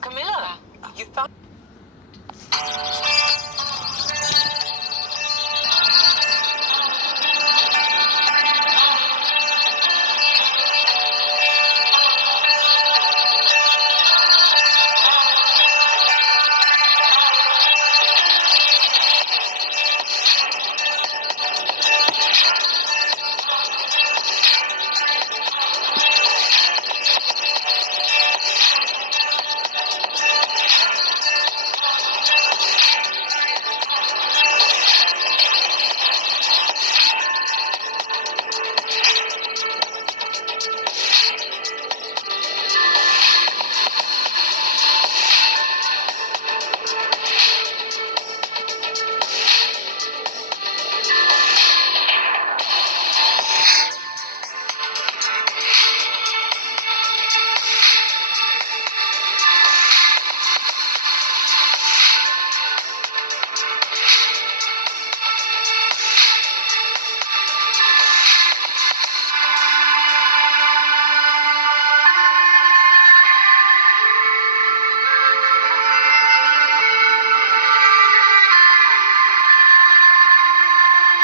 Camilla, you found...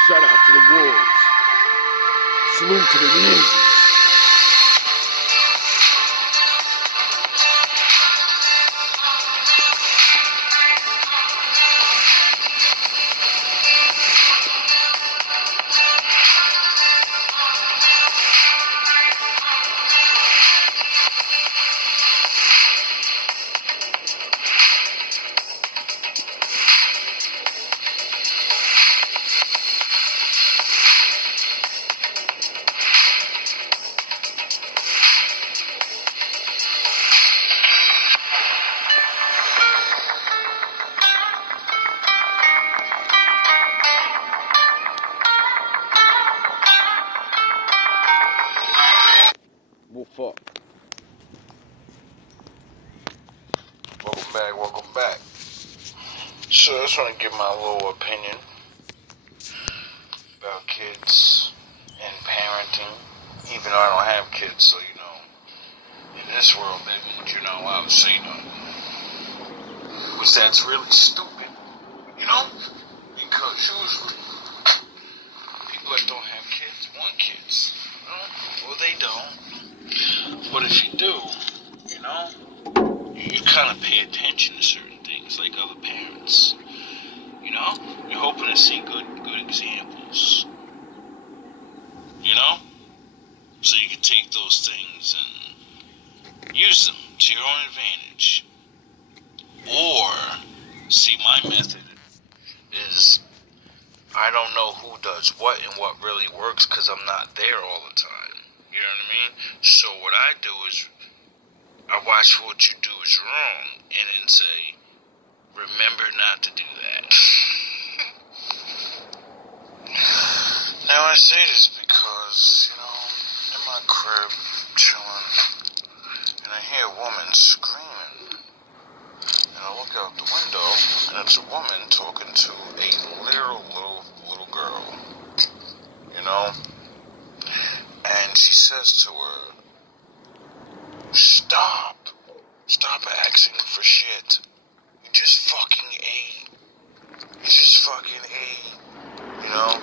Shout out to the wolves. Salute to the ninjas. Well, fuck. Welcome back. So I just want to give my little opinion about kids and parenting. Even though I don't have kids, so you know, in this world that means you're not allowed to say nothing. Which that's really stupid, you know? Because usually people that don't have kids want kids, you know? Or they don't. But if you do, you know, you kind of pay attention to certain things like other parents. You know, you're hoping to see good examples. You know, so you can take those things and use them to your own advantage. Or see, my method is I don't know who does what and what really works because I'm not there all the time. You know what I mean? So what I do is I watch what you do is wrong and then say, remember not to do that. Now I say this because, you know, I'm in my crib chilling and I hear a woman screaming. And I look out the window and it's a woman talking to a little girl. You know? And she says to her, Stop asking for shit. You just fucking ate. You know?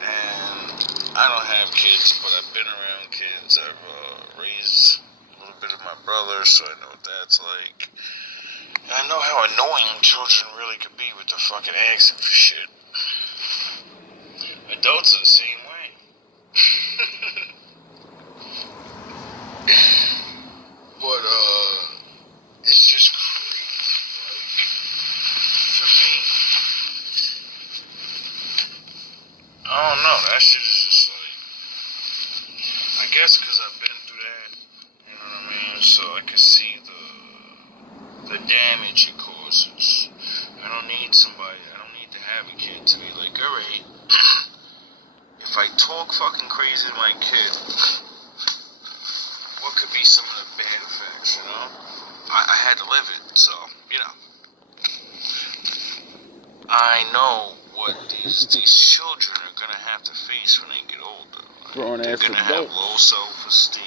And I don't have kids, but I've been around kids. I've raised a little bit of my brother, so I know what that's like. And I know how annoying children really could be with the fucking asking for shit. Adults are the same way. But, it's just crazy, like, to me. I don't know, that shit is just like, I guess because I've been through that, you know what I mean? So I can see the damage it causes. I don't need to have a kid to be like, alright, if I talk fucking crazy to my kid, what could be some of the bad effects, you know? I had to live it, so, you know. I know what these children are gonna have to face when they get older. Grown They're ass gonna have adults. low self-esteem.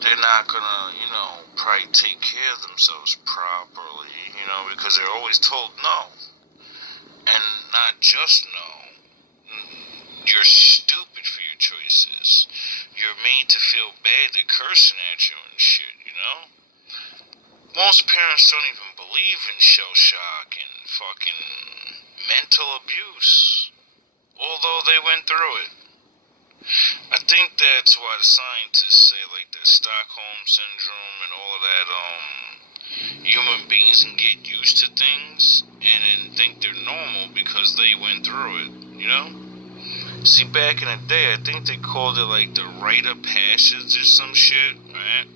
they're not gonna, probably take care of themselves properly, because they're always told no. And not just no. You're stupid for your choices. You're made to feel bad. They're cursing at you and shit, Most parents don't even believe in shell shock and fucking mental abuse, although they went through it. I think that's why the scientists say like the Stockholm syndrome and all of that, human beings can get used to things and then think they're normal because they went through it, See, back in the day, I think they called it like the rite of passage or some shit, right?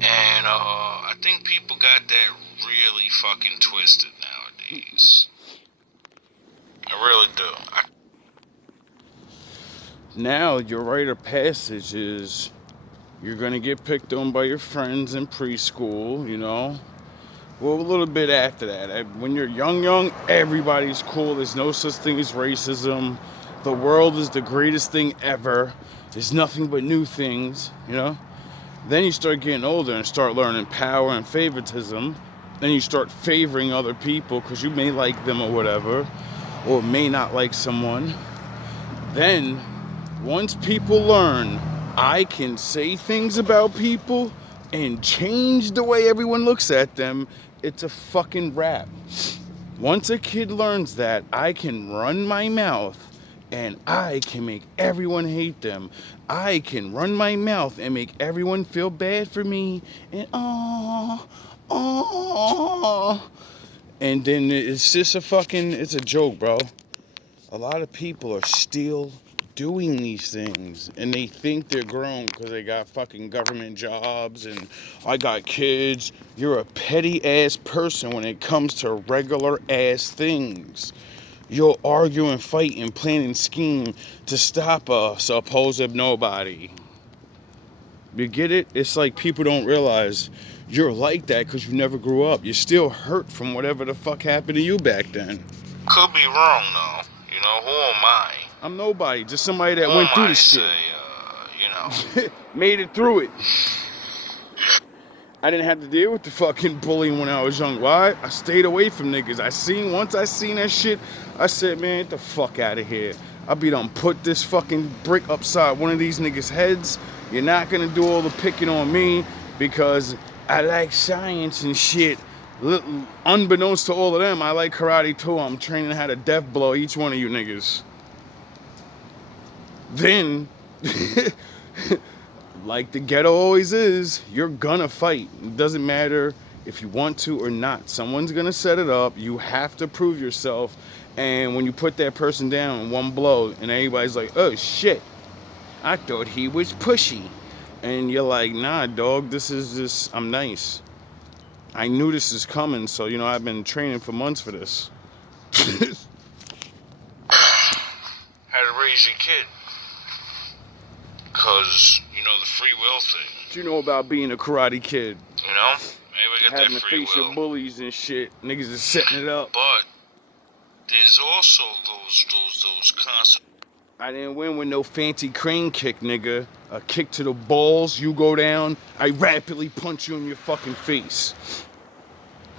And I think people got that really fucking twisted nowadays. I really do. Now, your rite of passage is you're going to get picked on by your friends in preschool, Well, a little bit after that. When you're young, everybody's cool. There's no such thing as racism. The world is the greatest thing ever. There's nothing but new things, Then you start getting older and start learning power and favoritism. Then you start favoring other people because you may like them or whatever, or may not like someone. Then, once people learn I can say things about people and change the way everyone looks at them, it's a fucking wrap. Once a kid learns that I can run my mouth and I can make everyone hate them, I can run my mouth and make everyone feel bad for me, and and then it's just it's a joke, bro. A lot of people are still doing these things and they think they're grown because they got fucking government jobs and I got kids. You're a petty ass person when it comes to regular ass things. You'll argue and fight and plan and scheme to stop a supposed nobody. You get it? It's like people don't realize you're like that because you never grew up. You're still hurt from whatever the fuck happened to you back then. Could be wrong though. Who am I? I'm nobody, just somebody that went through the shit. Made it through it. I didn't have to deal with the fucking bullying when I was young. Why? I stayed away from niggas. Once I seen that shit, I said, man, get the fuck out of here. I'll be done put this fucking brick upside one of these niggas' heads. You're not gonna do all the picking on me because I like science and shit. Unbeknownst to all of them, I like karate too. I'm training how to death blow each one of you niggas. Then, like the ghetto always is, you're gonna fight. It doesn't matter if you want to or not. Someone's gonna set it up. You have to prove yourself. And when you put that person down in one blow, and everybody's like, oh shit, I thought he was pushy. And you're like, nah, dog, this is just, I'm nice. I knew this is coming, so, I've been training for months for this. How to raise your kid. Because, the free will thing. What you know about being a karate kid? Maybe I got having that to free face will. your bullies and shit. Niggas is setting it up. But there's also those concepts. I didn't win with no fancy crane kick, nigga. A kick to the balls, you go down, I rapidly punch you in your fucking face.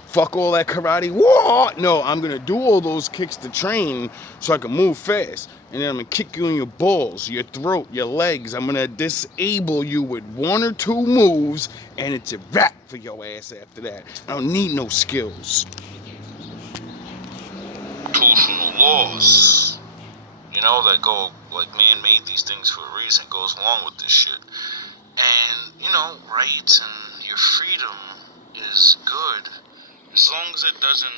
Fuck all that karate. Whoa! No, I'm gonna do all those kicks to train so I can move fast. And then I'm gonna kick you in your balls, your throat, your legs. I'm gonna disable you with one or two moves, and it's a wrap for your ass after that. I don't need no skills. Constitutional laws, that go, like, man made these things for a reason, goes along with this shit. And, rights and your freedom is good as long as it doesn't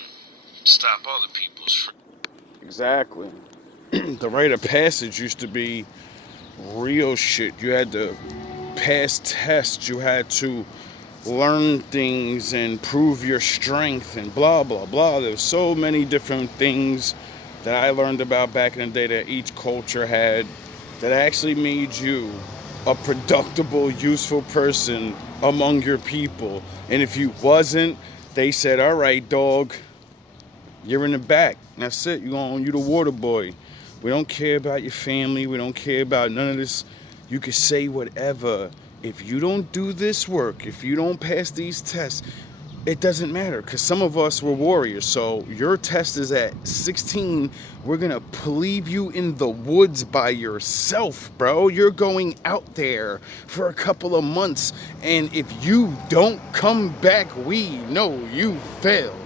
stop other people's freedom. Exactly. The rite of passage used to be real shit. You had to pass tests. You had to learn things and prove your strength and blah, blah, blah. There's so many different things that I learned about back in the day that each culture had that actually made you a productive, useful person among your people. And if you wasn't, they said, all right, dog, you're in the back. That's it. You the water boy. We don't care about your family. We don't care about none of this. You can say whatever if you don't do this work, if you don't pass these tests, it doesn't matter, because some of us were warriors. So your test is at 16. We're going to leave you in the woods by yourself, bro. You're going out there for a couple of months. And if you don't come back, we know you failed.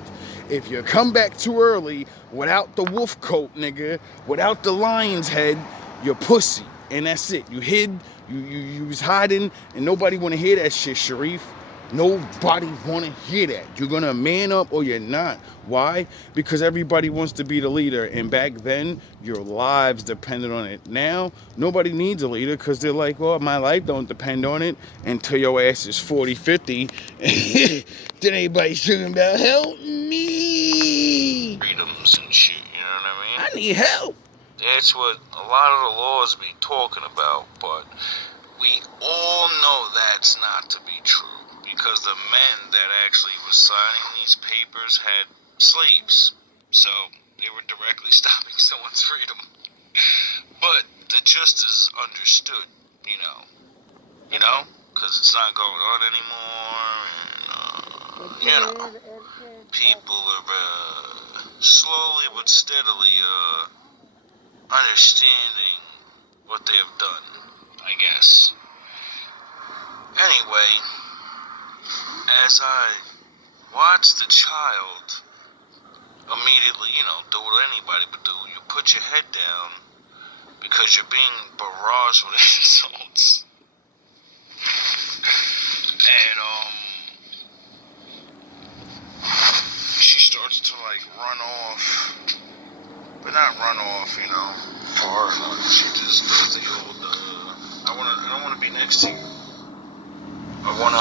If you come back too early without the wolf coat, nigga, without the lion's head, you're pussy. And that's it. You hid, you was hiding, and nobody want to hear that shit, Sharif. Nobody want to hear that. You're going to man up or you're not. Why? Because everybody wants to be the leader. And back then, your lives depended on it. Now, nobody needs a leader because they're like, well, my life don't depend on it until your ass is 40, 50. Then everybody's talking about, help me. Freedoms and shit, you know what I mean? I need help. That's what a lot of the laws be talking about, but we all know that's not to be true. Because the men that actually was signing these papers had slaves. So they were directly stopping someone's freedom. But the justice understood, you know, because it's not going on anymore. And, you know, people are slowly but steadily understanding what they have done, I guess. Anyway, as I watched the child immediately, do what anybody would do. You put your head down because you're being barraged with insults. And, she starts to, run off. But not run off, far enough. She just does the old, I don't want to be next to you. I want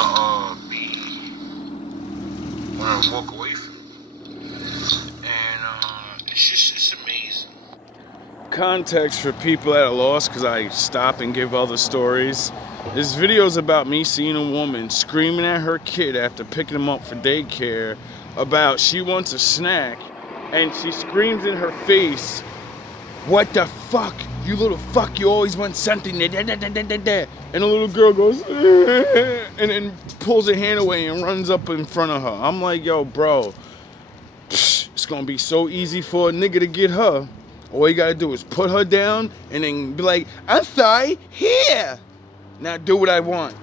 to walk away from it. And it's amazing. Context for people at a loss, because I stop and give other stories. This video is about me seeing a woman screaming at her kid after picking him up for daycare about she wants a snack, and she screams in her face, "What the fuck? You little fuck, you always want something." And the little girl goes, and then pulls her hand away and runs up in front of her. I'm like, yo, bro, it's gonna be so easy for a nigga to get her. All you gotta do is put her down and then be like, I'm sorry, here. Now do what I want.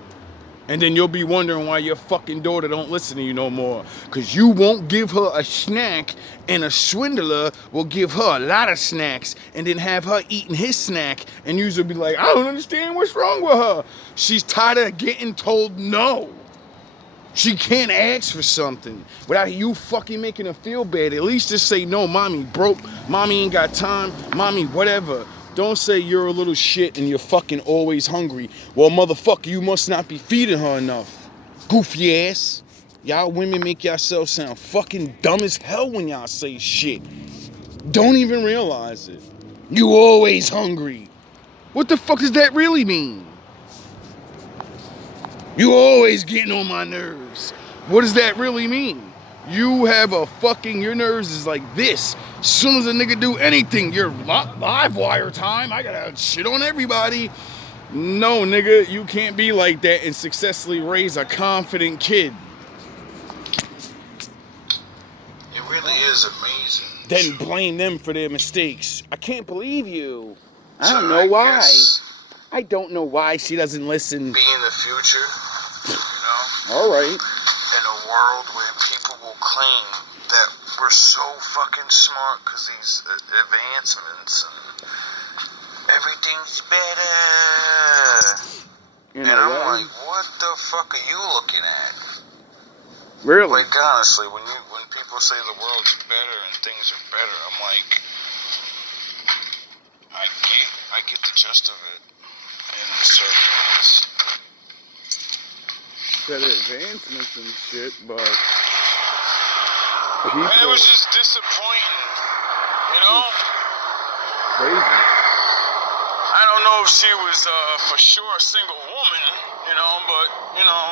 And then you'll be wondering why your fucking daughter don't listen to you no more. Because you won't give her a snack, and a swindler will give her a lot of snacks and then have her eating his snack, and you will be like, I don't understand what's wrong with her. She's tired of getting told no. She can't ask for something without you fucking making her feel bad. At least just say, no, mommy broke, mommy ain't got time, mommy whatever. Don't say you're a little shit and you're fucking always hungry. Well, motherfucker, you must not be feeding her enough. Goofy ass. Y'all women make yourselves sound fucking dumb as hell when y'all say shit. Don't even realize it. You always hungry. What the fuck does that really mean? You always getting on my nerves. What does that really mean? You have your nerves is like this. As soon as a nigga do anything, you're live wire time. I gotta shit on everybody. No, nigga, you can't be like that and successfully raise a confident kid. It really is amazing. Then blame them for their mistakes. I can't believe you. I don't know why. I don't know why she doesn't listen. Be in the future, All right. in a world where people will claim that we're so fucking smart because these advancements and everything's better. And I'm like, what the fuck are you looking at? Really? Like, honestly, when people say the world's better and things are better, I'm like, I get the gist of it in certain ways. Better advancements and shit, but And it was just disappointing, Crazy. I don't know if she was for sure a single woman, but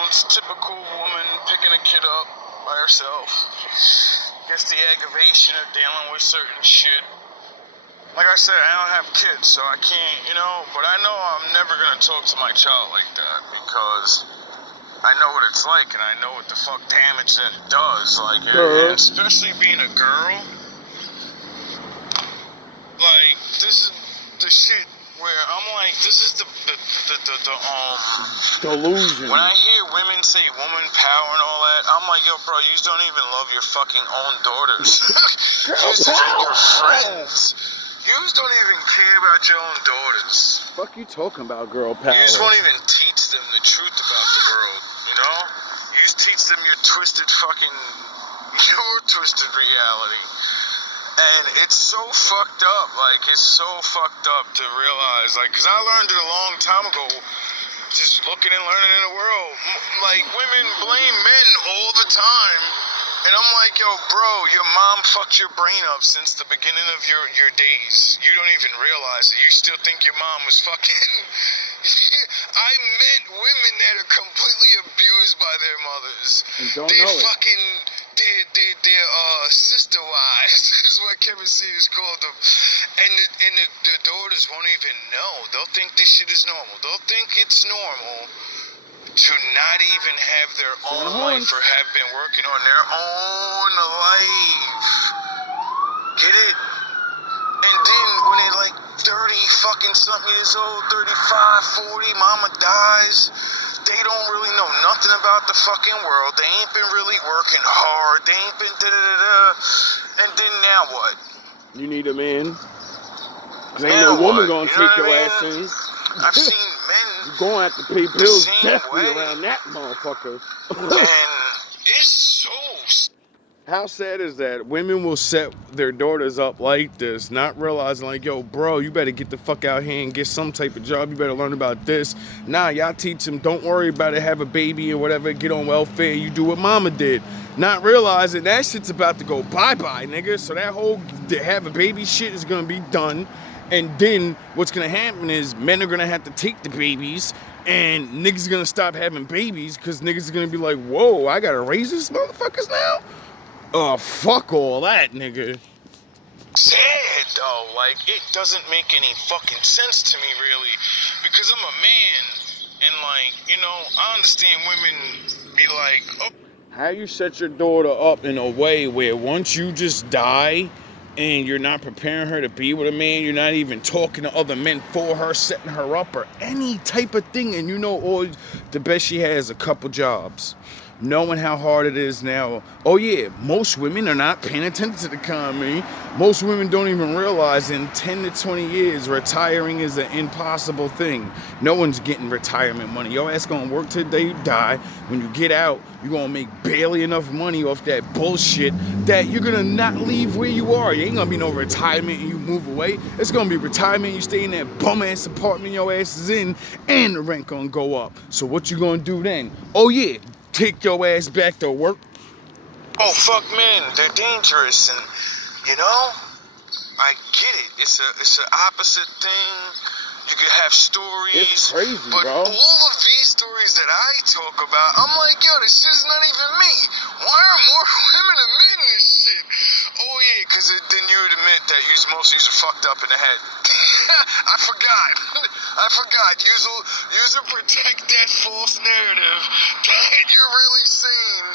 it's a typical woman picking a kid up by herself. Gets the aggravation of dealing with certain shit. like I said, I don't have kids, so I can't, you know, but I know I'm never gonna talk to my child like that because I know what it's like and I know what the fuck damage that it does. Like, and especially being a girl, like, this is the shit where I'm like, this is the delusion. when I hear women say woman power and all that, I'm like, yo, bro, you don't even love your fucking own daughters. You your friends. You don't even care about your own daughters. Fuck you talking about, girl power? You just won't even teach them the truth about the world, you know? You just teach them your twisted reality. And it's so fucked up, like, it's so fucked up to realize, like, because I learned it a long time ago, just looking and learning in the world. Like, women blame men all the time. And I'm like, yo, bro, your mom fucked your brain up since the beginning of your days. You don't even realize it. You still think your mom was fucking... I met women that are completely abused by their mothers. And don't they're know fucking... They're sister wives is what Kevin Samuels called them. And the daughters won't even know. They'll think this shit is normal. They'll think it's normal to not even have their own life or have been working on their own life. Get it? And then when they're like 30 fucking something years old, 35, 40, mama dies, they don't really know nothing about the fucking world. They ain't been really working hard. They ain't been da-da-da-da. And then now what? You need a man. Cause ain't no woman gonna take your ass in. I've seen men. You're gonna have to pay bills definitely around that motherfucker. And it's so... How sad is that? Women will set their daughters up like this, not realizing like, yo, bro, you better get the fuck out here and get some type of job. You better learn about this. Nah, y'all teach them, don't worry about it, have a baby or whatever, get on welfare, you do what mama did. Not realizing that shit's about to go bye-bye, nigga. So that whole have a baby shit is gonna be done. And then what's gonna happen is men are gonna have to take the babies and niggas are gonna stop having babies because niggas are gonna be like, whoa, I gotta raise these motherfuckers now? Oh, fuck all that, nigga. Sad, though. Like, it doesn't make any fucking sense to me, really. Because I'm a man, and, like, you know, I understand women be like, oh. How you set your daughter up in a way where once you just die and you're not preparing her to be with a man, you're not even talking to other men for her, setting her up, or any type of thing, and you know, all the best she has a couple jobs. Knowing how hard it is now. Oh yeah, most women are not paying attention to the economy. Most women don't even realize in 10 to 20 years, retiring is an impossible thing. No one's getting retirement money. Your ass gonna work till the day you die. When you get out, you're gonna make barely enough money off that bullshit that you're gonna not leave where you are. You ain't gonna be no retirement and you move away. It's gonna be retirement, you stay in that bum ass apartment your ass is in, and the rent gonna go up. So what you gonna do then? Oh yeah, take your ass back to work. Oh, fuck, man, they're dangerous, and, you know, I get it. It's an opposite thing. You could have stories. It's crazy, but bro. all of these stories that I talk about, I'm like, yo, this shit's not even me. Why are more women admitting this shit? Oh, yeah, because then you would admit that most of you are fucked up in the head. I forgot. Use protect that false narrative that you're really sane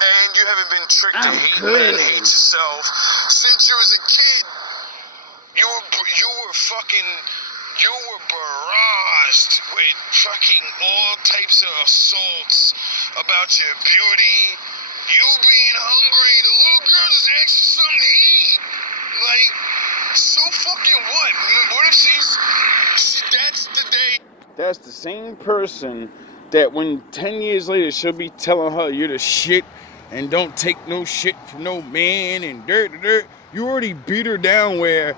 and you haven't been tricked to hate men, hate yourself since you was a kid. You were barraged with fucking all types of assaults about your beauty, you being hungry, the little girl just asked for something to eat. Like, so fucking what? What if that's the day? That's the same person that when 10 years later she'll be telling her you're the shit and don't take no shit from no man and dirt. You already beat her down where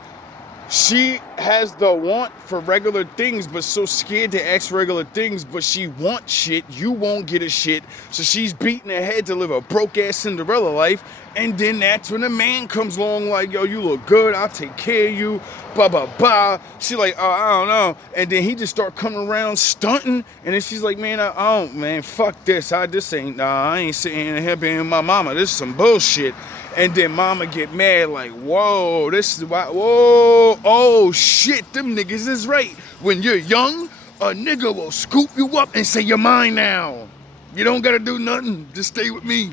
she has the want for regular things but so scared to ask regular things, but she wants shit, you won't get a shit, so she's beating her head to live a broke ass Cinderella life, And then that's when the man comes along like, yo, you look good, I'll take care of you, blah, blah, blah. She like, oh, I don't know. And then he just start coming around stunting. And then she's like, man, I don't, man, fuck this. I ain't sitting here being my mama. This is some bullshit. And then mama get mad like, whoa, this is why, whoa, oh shit, them niggas is right. When you're young, a nigga will scoop you up and say, you're mine now. You don't gotta do nothing, just stay with me.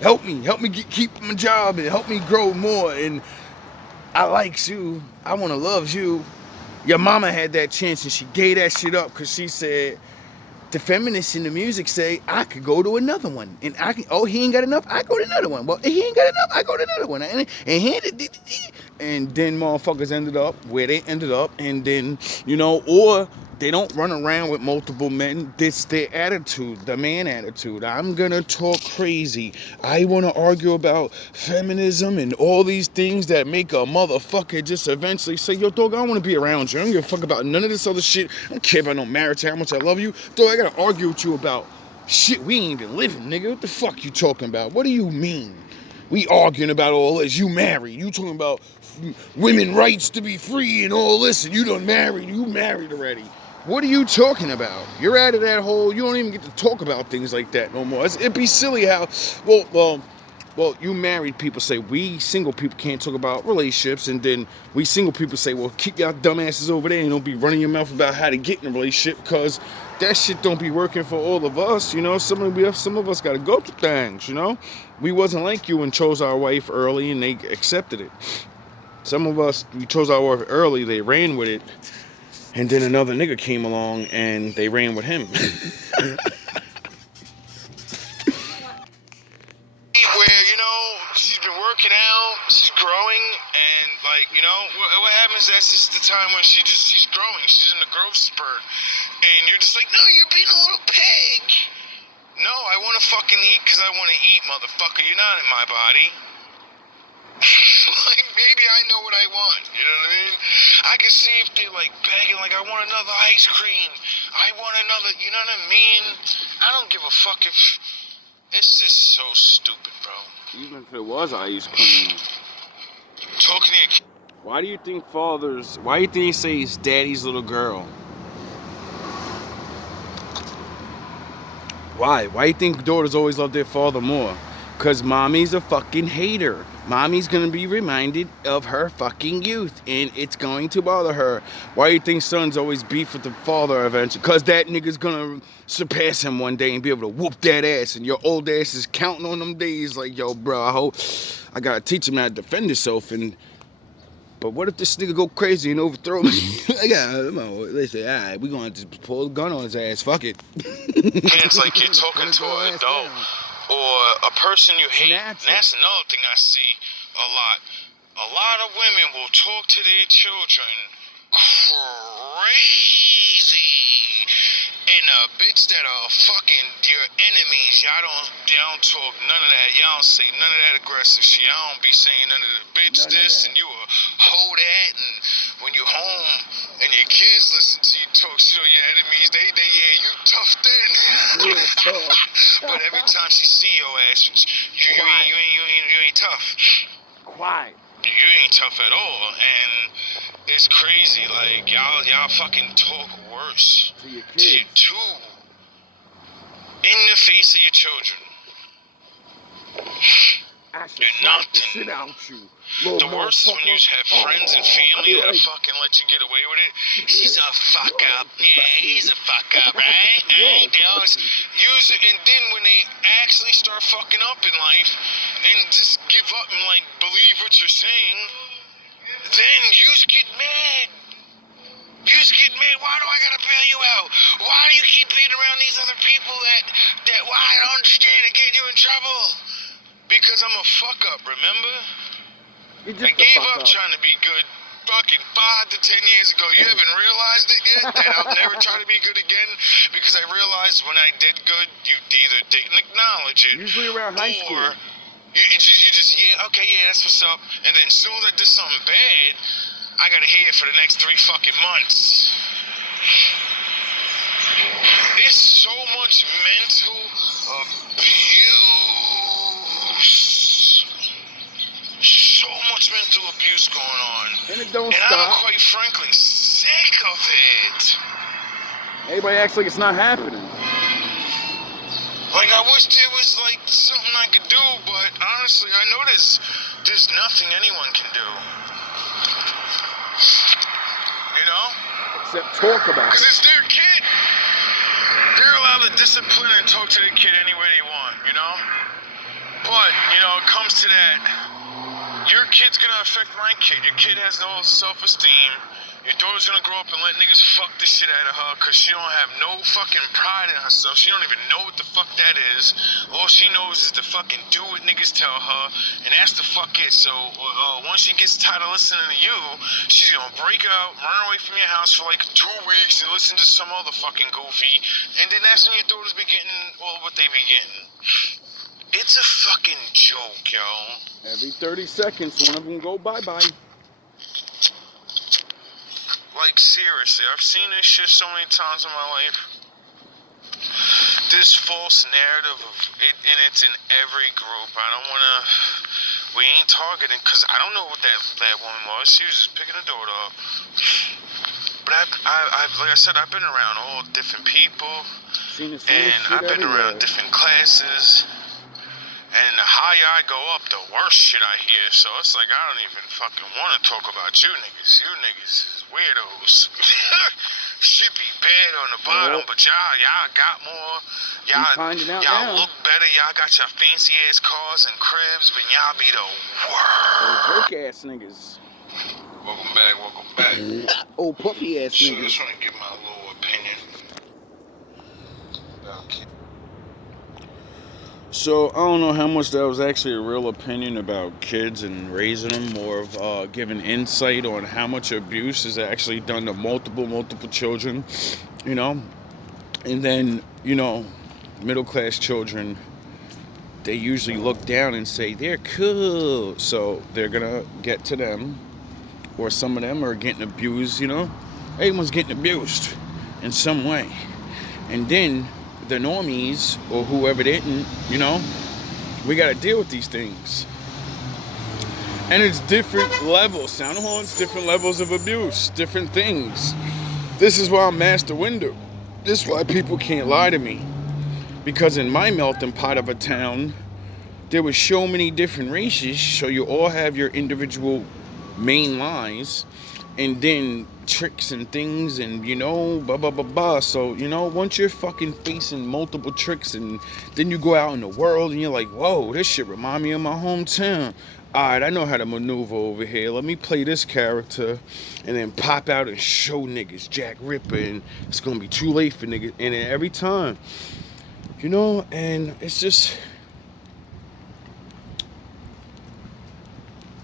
Help me keep my job and help me grow more. And I likes you, I wanna love you. Your mama had that chance and she gave that shit up because she said, the feminists in the music say I could go to another one, and I can. Oh, he ain't got enough. I go to another one. Well, he ain't got enough. I go to another one. And then motherfuckers ended up where they ended up, and then or they don't run around with multiple men. It's their attitude, the man attitude. I'm gonna talk crazy. I want to argue about feminism and all these things that make a motherfucker just eventually say, yo, dog, I don't want to be around you. I don't give a fuck about none of this other shit. I don't care about no marriage, how much I love you. Dog, I gotta argue with you about shit we ain't even living, nigga. What the fuck you talking about? What do you mean? We arguing about all this. You married. You talking about women rights to be free and all this, and you done married. You married already. What are you talking about? You're out of that hole. You don't even get to talk about things like that no more. It'd be silly how, well, you married people say we single people can't talk about relationships, and then we single people say, well, keep y'all dumbasses over there and don't be running your mouth about how to get in a relationship because that shit don't be working for all of us. Some of us got to go through things. We wasn't like you and chose our wife early and they accepted it. Some of us, we chose our wife early, they ran with it. And then another nigga came along and they ran with him. Where, she's been working out, she's growing, and, what happens, that's just the time when she's growing. She's in the growth spurt. And you're just like, no, you're being a little pig. No, I want to fucking eat because I want to eat, motherfucker. You're not in my body. Maybe I know what I want, you know what I mean? I can see if they're begging, I want another ice cream. I want another, you know what I mean? I don't give a fuck if, it's just so stupid, bro. Even if it was ice cream. Talking to your kid. Why do you think they say it's daddy's little girl? Why? Why do you think daughters always love their father more? Because mommy's a fucking hater. Mommy's gonna be reminded of her fucking youth, and it's going to bother her. Why do you think sons always beef with the father eventually? Because that nigga's gonna surpass him one day and be able to whoop that ass, and your old ass is counting on them days like, yo, bro, I gotta teach him how to defend himself. But what if this nigga go crazy and overthrow me? They say, all right, we gonna just pull the gun on his ass. Fuck it. It's like you're talking to an adult or a person you hate. And that's another thing I see a lot. A lot of women will talk to their children crazy. And bitch that are fucking your enemies, y'all don't talk none of that. Y'all don't say none of that aggressive shit. Y'all don't be saying none of the bitch none this and you a hoe that. And when you home and your kids listen to you talk shit on your enemies, they you tough then. But every time she see your ass, you ain't tough. Quiet. You ain't tough at all, and it's crazy. Y'all fucking talk worse to your kids. In the face of your children. You're nothing. Shit out you. The worst is when you have friends and family that fucking let you get away with it. He's a fuck up. Yeah, he's a fuck up, right? And then when they actually start fucking up in life and just give up and believe what you're saying, then you just get mad. You just get mad. Why do I gotta bail you out? Why do you keep being around these other people that why I don't understand and get you in trouble? Because I'm a fuck up, remember? I gave up trying to be good fucking 5 to 10 years ago. You haven't realized it yet? That I'll never try to be good again? Because I realized when I did good, you either didn't acknowledge it. Usually around high school. Or you just, yeah, okay, yeah, that's what's up. And then as soon as I did something bad, I gotta hear it for the next 3 fucking months. There's so much mental abuse abuse going on. And it don't And stop. I'm quite frankly sick of it. Everybody acts like it's not happening. Like, I wish there was, like, something I could do, but honestly, I know there's nothing anyone can do. You know? Except talk about Because it. it's their kid. They're allowed to discipline and talk to their kid any way they want, you know? But, you know, it comes to that. Your kid's gonna affect my kid. Your kid has no self-esteem. Your daughter's gonna grow up and let niggas fuck the shit out of her because she don't have no fucking pride in herself. She don't even know what the fuck that is. All she knows is to fucking do what niggas tell her, and that's the fuck it. So once she gets tired of listening to you, she's gonna break out, run away from your house for like 2 weeks and listen to some other fucking goofy, and then that's when your daughters be getting all what they be getting. It's a fucking joke, yo. Every 30 seconds, one of them go bye-bye. Like, seriously, I've seen this shit so many times in my life. This false narrative of it, and it's in every group. I don't want to... We ain't targeting, because I don't know what that woman was. She was just picking her daughter up. But I've like I said, I've been around all different people. Seen the same And shit I've been everywhere. around different classes. And the higher I go up, the worse shit I hear. So it's like, I don't even fucking want to talk about you niggas. You niggas is weirdos. Shit be bad on the bottom, but y'all got more. Y'all finding out now. look better. Y'all got your fancy ass cars and cribs, but y'all be the worst. Jerk ass niggas. Welcome back. Old puffy ass So I niggas. just want to give my little opinion about kids. So I don't know how much that was actually a real opinion about kids and raising them, more of giving insight on how much abuse is actually done to multiple children, you know. And then, you know, middle class children, they usually look down and say they're cool, so they're gonna get to them, or some of them are getting abused, you know. Everyone's getting abused in some way. And then the normies, or whoever didn't, you know, we got to deal with these things. And it's different levels. Sound horns, different levels of abuse, different things. This is why I'm Master Window. This is why people can't lie to me. Because in my melting pot of a town, there was so many different races, so you all have your individual main lies, and then tricks and things, and you know, blah blah blah blah. So you know, once you're fucking facing multiple tricks, and then you go out in the world and you're like, whoa, this shit remind me of my hometown. Alright, I know how to maneuver over here. Let me play this character and then pop out and show niggas Jack Ripper, and it's gonna be too late for niggas. And then every time, you know, and it's just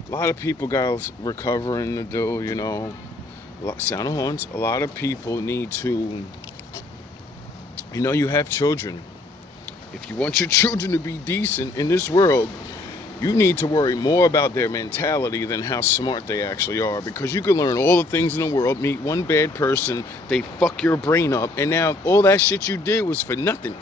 a lot of people got recovering to do, you know. Sound of horns. A lot of people need to, you know, you have children. If you want your children to be decent in this world, you need to worry more about their mentality than how smart they actually are. Because you can learn all the things in the world, meet one bad person, they fuck your brain up, and now all that shit you did was for nothing.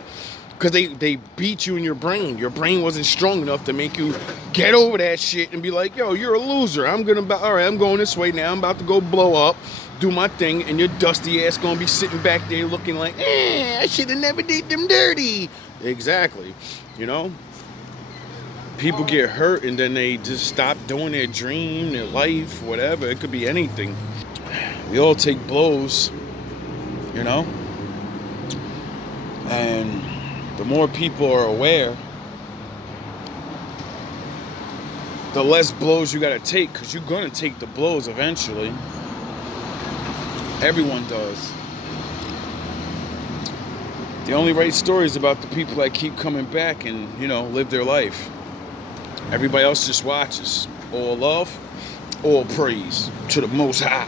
Because they beat you in your brain. Your brain wasn't strong enough to make you get over that shit and be like, yo, you're a loser. I'm going this way now. I'm about to go blow up, do my thing, and your dusty ass gonna be sitting back there looking like, I should have never did them dirty. Exactly. You know? People get hurt and then they just stop doing their dream, their life, whatever. It could be anything. We all take blows, you know? And the more people are aware, the less blows you gotta take, because you're gonna take the blows eventually. Everyone does. The only right story is about the people that keep coming back and, you know, live their life. Everybody else just watches. All love, all praise to the Most High.